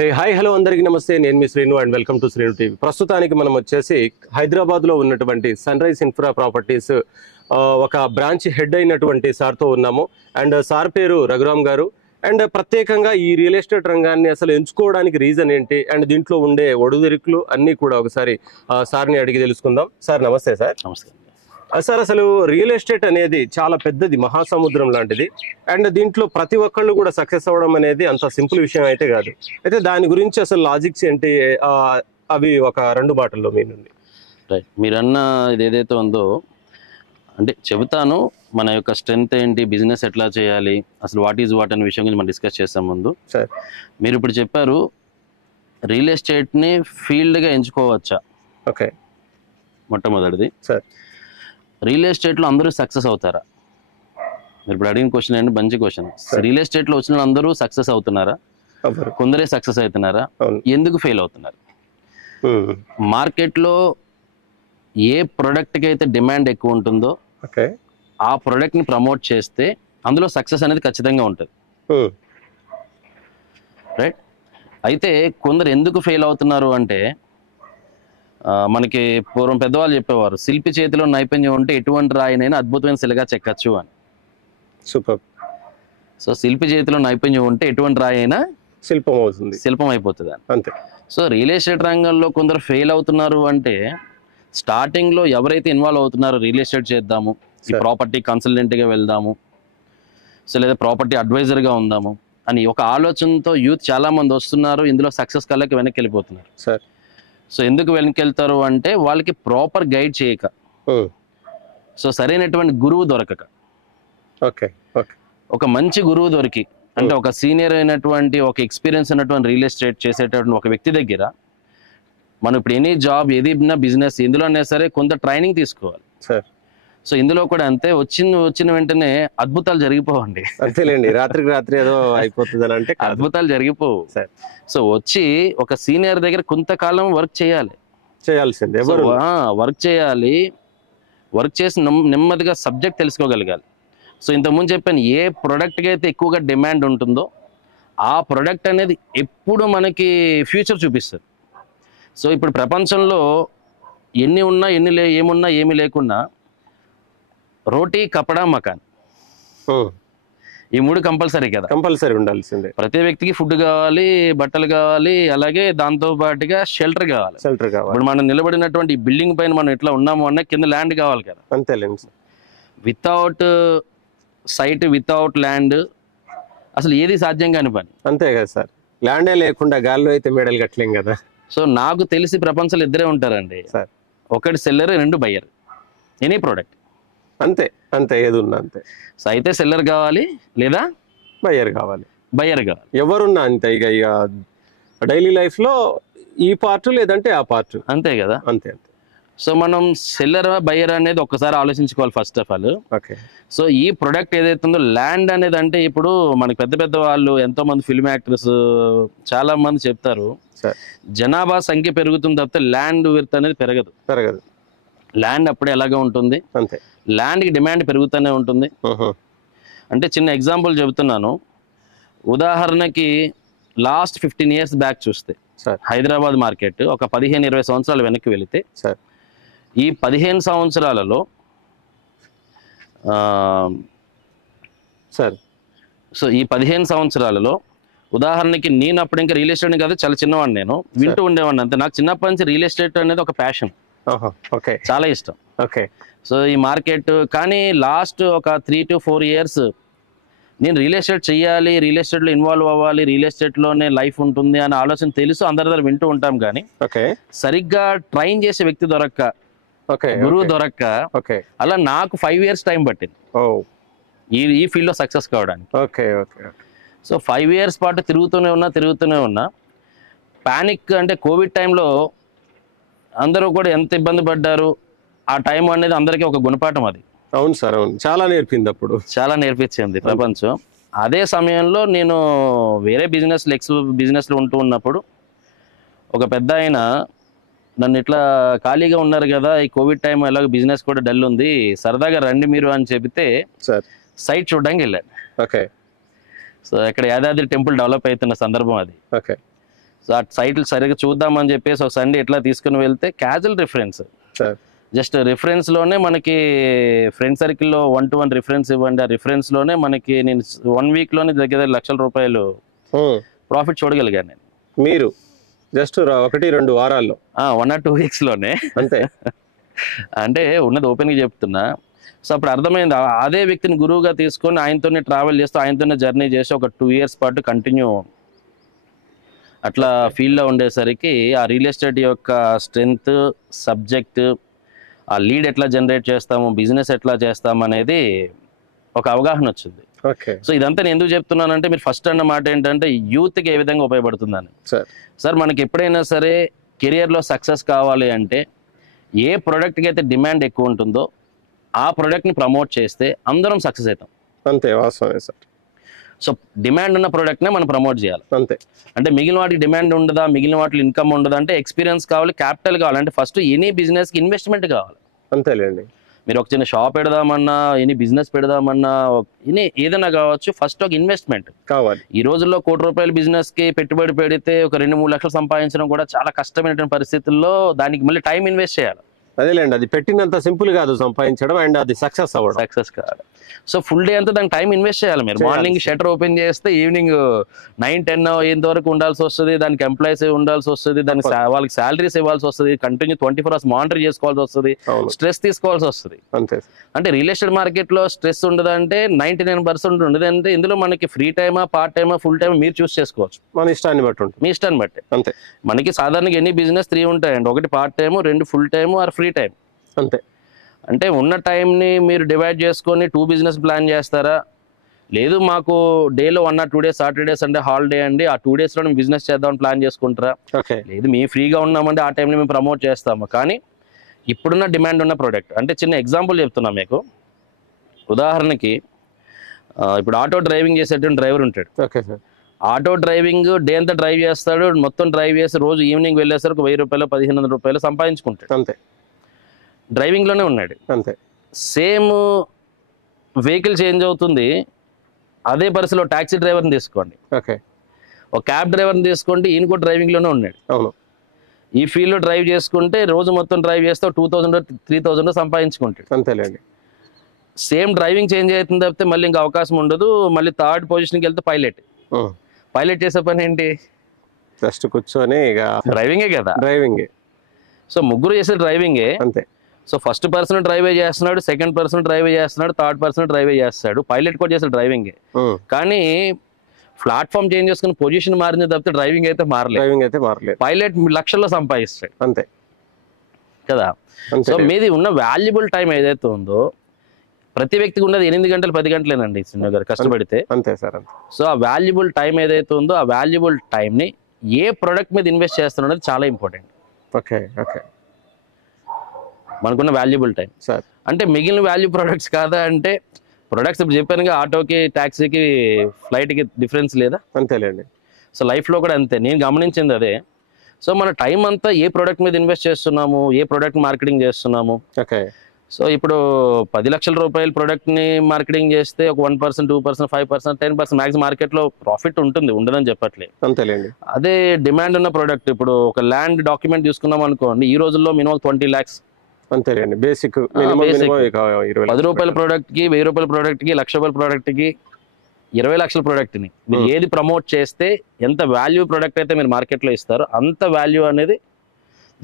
Hi hello అందరికీ నమస్తే. నేను మీ Srinu and welcome to Srinu TV. ప్రస్తుతానికి మనం వచ్చేసి హైదరాబాద్లో ఉన్నటువంటి సన్ రైజ్ ఇన్ఫ్రా ప్రాపర్టీస్ ఒక బ్రాంచ్ హెడ్ అయినటువంటి సార్తో ఉన్నాము. అండ్ సార్ పేరు రఘురామ్ గారు. అండ్ ప్రత్యేకంగా ఈ రియల్ ఎస్టేట్ రంగాన్ని అసలు ఎంచుకోవడానికి రీజన్ ఏంటి అండ్ దీంట్లో ఉండే ఒడుదొరుకులు అన్నీ కూడా ఒకసారి సార్ని అడిగి తెలుసుకుందాం. సార్ నమస్తే. సార్ నమస్తే సార్, అసలు రియల్ ఎస్టేట్ అనేది చాలా పెద్దది, మహాసముద్రం లాంటిది. అండ్ దీంట్లో ప్రతి ఒక్కళ్ళు కూడా సక్సెస్ అవ్వడం అనేది అంత సింపుల్ విషయం అయితే కాదు. అయితే దాని గురించి అసలు లాజిక్స్ ఏంటి, అవి ఒక రెండు మాటల్లో మీ నుండి. రైట్, మీరన్న ఇది ఏదైతే ఉందో అంటే చెబుతాను. మన యొక్క స్ట్రెంగ్త్ ఏంటి, బిజినెస్ ఎట్లా చేయాలి, అసలు వాట్ ఈజ్ వాట్ అనే విషయం గురించి మనం డిస్కస్ చేస్తాం ముందు. సార్, మీరు ఇప్పుడు చెప్పారు రియల్ ఎస్టేట్ని ఫీల్డ్గా ఎంచుకోవచ్చా. ఓకే, మొట్టమొదటిది సార్, రియల్ ఎస్టేట్లో అందరూ సక్సెస్ అవుతారా? మీరు ఇప్పుడు అడిగిన క్వశ్చన్ ఏంటి, మంచి క్వశ్చన్. రియల్ ఎస్టేట్లో వచ్చిన అందరూ సక్సెస్ అవుతున్నారా? కొందరే సక్సెస్ అవుతున్నారా? ఎందుకు ఫెయిల్ అవుతున్నారు? మార్కెట్లో ఏ ప్రోడక్ట్కి అయితే డిమాండ్ ఎక్కువ ఉంటుందో ఆ ప్రోడక్ట్ని ప్రమోట్ చేస్తే అందులో సక్సెస్ అనేది ఖచ్చితంగా ఉంటుంది. రైట్. అయితే కొందరు ఎందుకు ఫెయిల్ అవుతున్నారు అంటే, మనకి పూర్వం పెద్దవాళ్ళు చెప్పేవారు, శిల్పి చేతిలో నైపుణ్యం ఉంటే ఎటువంటి రాయినైనా అద్భుతమైన శిలగా చెక్కచ్చు అని. సూపర్. సో శిల్పి చేతిలో నైపుణ్యం ఉంటే ఎటువంటి రాయి అయినా శిల్పం అవుతుంది, శిల్పం అయిపోతుంది అని. అంతే. సో రియల్ ఎస్టేట్ రంగంలో కొందరు ఫెయిల్ అవుతున్నారు అంటే, స్టార్టింగ్లో ఎవరైతే ఇన్వాల్వ్ అవుతున్నారో రియల్ ఎస్టేట్ చేద్దాము, ఈ ప్రాపర్టీ కన్సల్టెంట్గా వెళ్దాము, సో లేదా ప్రాపర్టీ అడ్వైజర్గా ఉందాము అని ఒక ఆలోచనతో యూత్ చాలామంది వస్తున్నారు. ఇందులో సక్సెస్ కళ్ళకి వెనక్కి వెళ్ళిపోతున్నారు. సార్, సో ఎందుకు వెనక్కి వెళ్తారు అంటే, వాళ్ళకి ప్రాపర్ గైడ్ చేయక, సో సరైనటువంటి గురువు దొరకక. ఓకే, ఒక మంచి గురువు దొరికి, అంటే ఒక సీనియర్ అయినటువంటి, ఒక ఎక్స్పీరియన్స్ అయినటువంటి రియల్ ఎస్టేట్ చేసేటటువంటి ఒక వ్యక్తి దగ్గర మనం ఇప్పుడు ఎనీ జాబ్, ఏదైనా బిజినెస్, ఎందులో అయినా సరే కొంత ట్రైనింగ్ తీసుకోవాలి. సో ఇందులో కూడా అంతే. వచ్చిన వెంటనే అద్భుతాలు జరిగిపోవండి. అంతేలేండి, రాత్రికి రాత్రి ఏదో అయిపోతుంది అని అంటే అద్భుతాలు జరిగిపోవు. సో వచ్చి ఒక సీనియర్ దగ్గర కొంతకాలం వర్క్ చేయాల్సిందే, వర్క్ చేయాలి. వర్క్ చేసి నెమ్మదిగా సబ్జెక్ట్ తెలుసుకోగలగాలి. సో ఇంతకుముందు చెప్పాను, ఏ ప్రోడక్ట్కి అయితే ఎక్కువగా డిమాండ్ ఉంటుందో ఆ ప్రోడక్ట్ అనేది ఎప్పుడు మనకి ఫ్యూచర్ చూపిస్తుంది. సో ఇప్పుడు ప్రపంచంలో ఎన్ని ఉన్నా ఏమున్నా ఏమి లేకున్నా రోటీ, కపడా, మకాన్, ఈ మూడు కంపల్సరీ కదా. కంపల్సరీ ఉండాల్సిందే. ప్రతి వ్యక్తికి ఫుడ్ కావాలి, బట్టలు కావాలి, అలాగే దాంతో పాటుగా షెల్టర్ కావాలి. ఇప్పుడు మనం నిలబడినటువంటి బిల్డింగ్ పైన మనం ఎట్లా ఉన్నాము అన్న కింద ల్యాండ్ కావాలి కదా. అంతేలేండి. వితౌట్ సైట్, వితౌట్ ల్యాండ్ అసలు ఏది సాధ్యం కాని పని. అంతే కదా సార్, ల్యాండే లేకుండా గాల్లో అయితే మేడలు కట్టలేం కదా. సో నాకు తెలిసి ప్రపంచంలో ఇద్దరే ఉంటారండి సార్, ఒకటి సెల్లర్, రెండు బయ్యర్. ఎనీ ప్రోడక్ట్ అంతే అంతే, ఏది ఉన్నా అంతే. సో అయితే సెల్లర్ కావాలి లేదా బయ్యర్ కావాలి. ఎవరున్నా అంతే. ఇక డైలీ లైఫ్ లో ఈ పార్ట్ లేదంటే ఆ పార్ట్, అంతే కదా. అంతే. సో మనం సెల్లర్, బయ్యర్ అనేది ఒక్కసారి ఆలోచించుకోవాలి first of all. Okay. So ఈ ప్రొడక్ట్ ఏదైతే ఉందో, ల్యాండ్ అనేది అంటే, ఇప్పుడు మనకి పెద్ద పెద్ద వాళ్ళు, ఎంతో మంది ఫిల్మ్ యాక్టర్స్ చాలా మంది చెప్తారు, జనాభా సంఖ్య పెరుగుతుంది తప్పితే ల్యాండ్ విర్త్ అనేది పెరగదు. ల్యాండ్ అప్పుడే ఎలాగే ఉంటుంది, అంతే. ల్యాండ్కి డిమాండ్ పెరుగుతూనే ఉంటుంది. అంటే చిన్న ఎగ్జాంపుల్ చెబుతున్నాను. ఉదాహరణకి లాస్ట్ 15 years బ్యాక్ చూస్తే హైదరాబాద్ మార్కెట్ ఒక 15-20 సంవత్సరాలు వెనక్కి వెళితే, ఈ 15 సంవత్సరాలలో సో ఈ 15 సంవత్సరాలలో ఉదాహరణకి నేను అప్పుడు ఇంకా రియల్ ఎస్టేట్ కాదు, చాలా చిన్నవాడిని, నేను వింటూ ఉండేవాడిని అంతే. నాకు చిన్నప్పటి నుంచి రియల్ ఎస్టేట్ అనేది ఒక ప్యాషన్, చాలా ఇష్టం. సో ఈ మార్కెట్ కానీ లాస్ట్ ఒక 3 to 4 years నేను రియల్ ఎస్టేట్ చెయ్యాలి, రియల్ ఎస్టేట్లో ఇన్వాల్వ్ అవ్వాలి, రియల్ ఎస్టేట్లోనే లైఫ్ ఉంటుంది అనే ఆలోచన తెలుసు, అందరి దగ్గర వింటూ ఉంటాం. కానీ సరిగ్గా ట్రైన్ చేసే వ్యక్తి దొరక్క, గురువు దొరక్క, అలా నాకు 5 years టైం పట్టింది ఈ ఫీల్డ్లో సక్సెస్ కావడానికి. సో 5 years పాటు తిరుగుతూనే ఉన్నా. పానిక్ అంటే కోవిడ్ టైంలో అందరూ కూడా ఎంత ఇబ్బంది పడ్డారు. ఆ టైం అనేది అందరికీ ఒక గుణపాఠం. అది అవును సార్, అవును, చాలా నేర్పింది. అప్పుడు చాలా నేర్పించింది ప్రపంచం. అదే సమయంలో నేను వేరే బిజినెస్లో ఉంటూ ఉన్నప్పుడు ఒక పెద్ద ఆయన నన్ను ఇట్లా ఖాళీగా ఉన్నారు కదా, ఈ కోవిడ్ టైం ఎలాగో బిజినెస్ కూడా డల్ ఉంది, సరదాగా రండి మీరు అని చెబితే సైట్ చూడడానికి వెళ్ళాను. సో ఇక్కడ యాదాద్రి టెంపుల్ డెవలప్ అవుతున్న సందర్భం అది. సో ఆ సైట్లు సరిగ్గా చూద్దామని చెప్పేసి ఒక సండే ఎట్లా తీసుకుని వెళ్తే క్యాజువల్ రిఫరెన్స్, జస్ట్ రిఫరెన్స్ లోనే మనకి ఫ్రెండ్ సర్కిల్లో 1-to-1 రిఫరెన్స్ ఇవ్వండి. ఆ రిఫరెన్స్ లోనే మనకి నేను 1 week లోనే దగ్గర లక్షల రూపాయలు ప్రాఫిట్ చూడగలిగాను నేను. మీరు జస్ట్ 1-2 వారాల్లో 1 or 2 weeks లోనే అంతే. అంటే ఉన్నది ఓపెన్ గా చెప్తున్నా. సో అప్పుడు అర్థమైంది, అదే వ్యక్తిని గురువుగా తీసుకొని ఆయనతోనే ట్రావెల్ చేస్తూ ఆయనతోనే జర్నీ చేసి ఒక 2 years పాటు కంటిన్యూ అట్లా ఫీల్డ్లో ఉండేసరికి ఆ రియల్ ఎస్టేట్ యొక్క స్ట్రెంగ్త్, సబ్జెక్ట్, ఆ లీడ్ ఎట్లా జనరేట్ చేస్తాము, బిజినెస్ ఎట్లా చేస్తాము అనేది ఒక అవగాహన వచ్చింది. సో ఇదంతా నేను ఎందుకు చెప్తున్నానంటే, మీరు ఫస్ట్ అన్న మాట ఏంటంటే యూత్కి ఏ విధంగా ఉపయోగపడుతుందని. సార్ మనకి ఎప్పుడైనా సరే కెరియర్లో సక్సెస్ కావాలి అంటే ఏ ప్రోడక్ట్కి అయితే డిమాండ్ ఎక్కువ ఉంటుందో ఆ ప్రోడక్ట్ని ప్రమోట్ చేస్తే అందరం సక్సెస్ అవుతాం. అంతే, వాస్తవమే సార్. సో డిమాండ్ ఉన్న ప్రోడక్ట్నే మనం ప్రమోట్ చేయాలి. అంతే. అంటే మిగిలిన వాటికి డిమాండ్ ఉండదా, మిగిలిన వాటికి ఇన్కమ్ ఉండదా అంటే ఎక్స్పీరియన్స్ కావాలి, క్యాపిటల్ కావాలి. అంటే ఫస్ట్ ఎనీ బిజినెస్కి ఇన్వెస్ట్మెంట్ కావాలి. అంతేలేండి. మీరు ఒక చిన్న షాప్ పెడదామన్నా, ఎనీ బిజినెస్ పెడదామన్నా, ఏదైనా కావచ్చు, ఫస్ట్ ఒక ఇన్వెస్ట్మెంట్ కావాలి. ఈ రోజుల్లో ₹1 కోటి బిజినెస్ కి పెట్టుబడి పెడితే ఒక 2-3 లక్షలు సంపాదించడం కూడా చాలా కష్టమైనటువంటి పరిస్థితుల్లో దానికి మళ్ళీ టైం ఇన్వెస్ట్ చేయాలి. అదేలేండి, అది పెట్టినంత సింపుల్ కాదు సంపాదించడం, అండ్ అది సక్సెస్ కాదు. సో ఫుల్ డే అంతా దానికి టైం ఇన్వెస్ట్ చేయాలి. మీరు మార్నింగ్ షటర్ ఓపెన్ చేస్తే ఈవినింగ్ 9-10 అయ్యేంత వరకు ఉండాల్సి వస్తుంది. దానికి ఎంప్లాయీస్ ఉండాల్సి వస్తుంది, దానికి వాళ్ళకి శాలరీస్ ఇవ్వాల్సి వస్తుంది, కంటిన్యూ 24 hours మానిటర్ చేసుకోవాల్సి వస్తుంది, స్ట్రెస్ తీసుకోవాల్సి వస్తుంది. అంటే రియల్ ఎస్టేట్ మార్కెట్ లో స్ట్రెస్ ఉండదంటే 99% ఉండదు. అంటే ఇందులో మనకి ఫ్రీ టైమా, పార్ట్ టైమా, ఫుల్ టైమా మీరు చూస్ చేసుకోవచ్చు, మన ఇష్టాన్ని బట్టి ఉంటుంది. మీ ఇష్టాన్ని బట్టి. అంతే. మనకి సాధారణంగా ఎన్ని బిజినెస్ 3 ఉంటాయండి, 1 part time, 2 full time, or free time. అంతే. అంటే ఉన్న టైంని మీరు డివైడ్ చేసుకొని 2 బిజినెస్ ప్లాన్ చేస్తారా, లేదు మాకు డేలో 1 or 2 days Saturday Sunday holiday అండి, ఆ 2 days లో బిజినెస్ చేద్దామని ప్లాన్ చేసుకుంటారా, లేదు మేము ఫ్రీగా ఉన్నామంటే ఆ టైంలో మేము ప్రమోట్ చేస్తాము. కానీ ఇప్పుడున్న డిమాండ్ ఉన్న ప్రోడక్ట్, అంటే చిన్న ఎగ్జాంపుల్ చెప్తున్నా మీకు. ఉదాహరణకి ఇప్పుడు ఆటో డ్రైవింగ్ చేసేటువంటి డ్రైవర్ ఉంటాడు. ఆటో డ్రైవింగ్ డే అంతా డ్రైవ్ చేస్తాడు, మొత్తం డ్రైవ్ చేసి రోజు ఈవినింగ్ వెళ్ళేసరికి ₹1000, ₹1500 సంపాదించుకుంటాడు. అంతే. డ్రైవింగ్ లోనే ఉన్నాడు. అంతే. సేమ్ వెహికల్ చేంజ్ అవుతుంది. అదే పరిస్థితిలో టాక్సీ డ్రైవర్ని తీసుకోండి, ఒక క్యాబ్ డ్రైవర్ని తీసుకోండి, ఈయన కూడా డ్రైవింగ్ లోనే ఉన్నాడు. ఈ ఫీల్డ్ లో డ్రైవ్ చేసుకుంటే రోజు మొత్తం డ్రైవ్ చేస్తే 2000, 3000 సంపాదించుకుంటాడు. అంతేలేండి. సేమ్ డ్రైవింగ్ చేంజ్ అవుతుంది తప్పితే మళ్ళీ ఇంకా అవకాశం ఉండదు. మళ్ళీ 3rd పొజిషన్కి వెళ్తే పైలట్ చేసే పని ఏంటి, జస్ట్ కూర్చొని డ్రైవింగే కదా. డ్రైవింగే. సో ముగ్గురు చేసే డ్రైవింగే. అంతే. సో ఫస్ట్ పర్సన్ డ్రైవే చేస్తున్నాడు, సెకండ్ పర్సన్ డ్రైవే చేస్తున్నాడు, 3rd పర్సన్ డ్రైవే చేస్తాడు, పైలట్ కూడా చేసే డ్రైవింగే. కానీ ప్లాట్ఫామ్ చేంజ్ చేసుకుని పొజిషన్ మారింది తప్పితే డ్రైవింగ్ అయితే మారలేదు. పైలట్ లక్షల్లో సంపాదిస్తాడు. అంతే కదా. సో మీది ఉన్న వాల్యుబుల్ టైం ఏదైతే ఉందో, ప్రతి వ్యక్తికి ఉన్నది 8 గంటలు 10 గంటలేనండి శ్రీను గారు కష్టపడితే. అంతే సార్. సో ఆ వాల్యుబుల్ టైం ఏదైతే ఉందో ఆ వాల్యుబుల్ టైంని ఏ ప్రొడక్ట్ మీద ఇన్వెస్ట్ చేస్తున్నా అనేది చాలా ఇంపార్టెంట్. మనకున్న వాల్యుబుల్ టైం అంటే మిగిలిన వాల్యూ ప్రొడక్ట్స్ కాదా అంటే, ప్రొడక్ట్స్ ఇప్పుడు చెప్పానుగా, ఆటోకి, ట్యాక్సీకి, ఫ్లైట్కి డిఫరెన్స్ లేదా? అంతేలేండి. సో లైఫ్లో కూడా అంతే, నేను గమనించింది అదే. సో మన టైం అంతా ఏ ప్రోడక్ట్ మీద ఇన్వెస్ట్ చేస్తున్నాము, ఏ ప్రోడక్ట్ మార్కెటింగ్ చేస్తున్నాము. సో ఇప్పుడు 10 లక్షల రూపాయల ప్రోడక్ట్ని మార్కెటింగ్ చేస్తే ఒక 1%, 2%, 5%, 10% మ్యాక్స్ మార్కెట్లో ప్రాఫిట్ ఉంటుంది, ఉండదని చెప్పట్లేదు. అంతేలేండి. అదే డిమాండ్ ఉన్న ప్రోడక్ట్, ఇప్పుడు ఒక ల్యాండ్ డాక్యుమెంట్ తీసుకున్నాం అనుకోండి, ఈ రోజుల్లో మినిమం 20 lakhs. అంతేలేండి. బేసిక్ ₹10 ప్రోడక్ట్కి, ₹1000 ప్రోడక్ట్కి, ₹1,00,000 ప్రోడక్ట్కి, 20 లక్షల ప్రోడక్ట్ని మీరు ఏది ప్రమోట్ చేస్తే ఎంత వాల్యూ ప్రోడక్ట్ అయితే మీరు మార్కెట్లో ఇస్తారో అంత వాల్యూ అనేది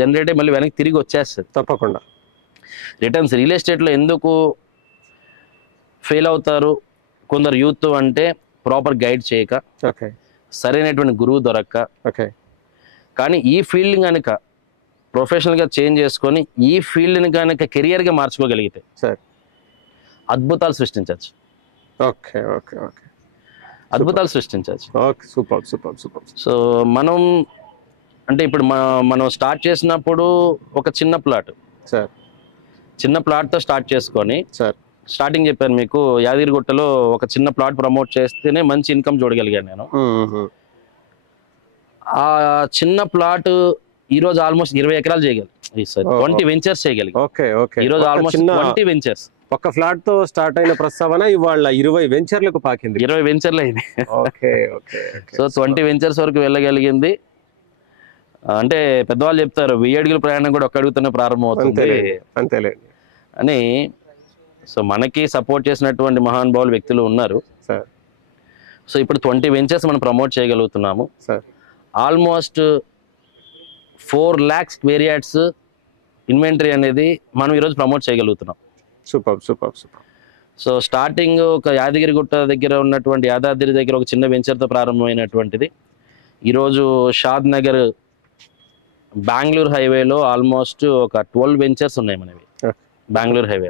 జనరేట్ అయ్యి మళ్ళీ వెనక్కి తిరిగి వచ్చేస్తుంది తప్పకుండా. రిటర్న్స్ రియల్ ఎస్టేట్లో ఎందుకు ఫెయిల్ అవుతారు కొందరు యూత్ అంటే, ప్రాపర్ గైడ్ చేయక, సరైనటువంటి గురువు దొరక్క. కానీ ఈ ఫీల్డ్ కనుక ప్రొఫెషనల్గా చేంజ్ చేసుకొని ఈ ఫీల్డ్ని కనుక కెరియర్గా మార్చుకోగలిగితే అద్భుతాలు సృష్టించవచ్చు. అద్భుతాలు సృష్టించవచ్చు. సో మనం అంటే ఇప్పుడు మనం స్టార్ట్ చేసినప్పుడు ఒక చిన్న ప్లాట్తో స్టార్ట్ చేసుకొని, స్టార్టింగ్ చెప్పాను మీకు, యాదగిరిగుట్టలో ఒక చిన్న ప్లాట్ ప్రమోట్ చేస్తేనే మంచి ఇన్కమ్ చూడగలిగాను నేను. ఆ చిన్న ప్లాట్ ఈ రోజు ఆల్మోస్ట్ 20 ఎకరాలు చేయగలి, 20 వెంచర్స్ చేయగలిగి. ఈ రోజు ఆల్మోస్ట్ 20 వెంచర్స్. ఒక ఫ్లాట్ తో స్టార్ట్ అయిన ప్రస్తావన ఇవాళ 20 వెంచర్లకు పాకింది. 20 వెంచర్లు అయింది. సో 20 వెంచర్స్ వరకు వెళ్ళగలిగింది. అంటే పెద్దవాళ్ళు చెప్తారు 1000 అడుగుల ప్రయాణం కూడా ఒక్క అడుగుతూనే ప్రారంభం అవుతుంది అంతేలేండి అని. సో మనకి సపోర్ట్ చేసినటువంటి మహానుభావులు వ్యక్తులు ఉన్నారు సార్. సో ఇప్పుడు 20 వెంచర్స్ మనం ప్రమోట్ చేయగలుగుతున్నాము sir. Almost 4 lakhs square yards inventory అనేది మనం ఈరోజు ప్రమోట్ చేయగలుగుతున్నాం. Super super super. So starting ఒక యాదగిరిగుట్ట దగ్గర ఉన్నటువంటి యాదాద్రి దగ్గర ఒక చిన్న వెంచర్తో ప్రారంభమైనటువంటిది ఈరోజు షాద్ నగర్ బెంగళూరు హైవేలో ఆల్మోస్ట్ ఒక 12 వెంచర్స్ ఉన్నాయి మనవి బెంగళూరు హైవే.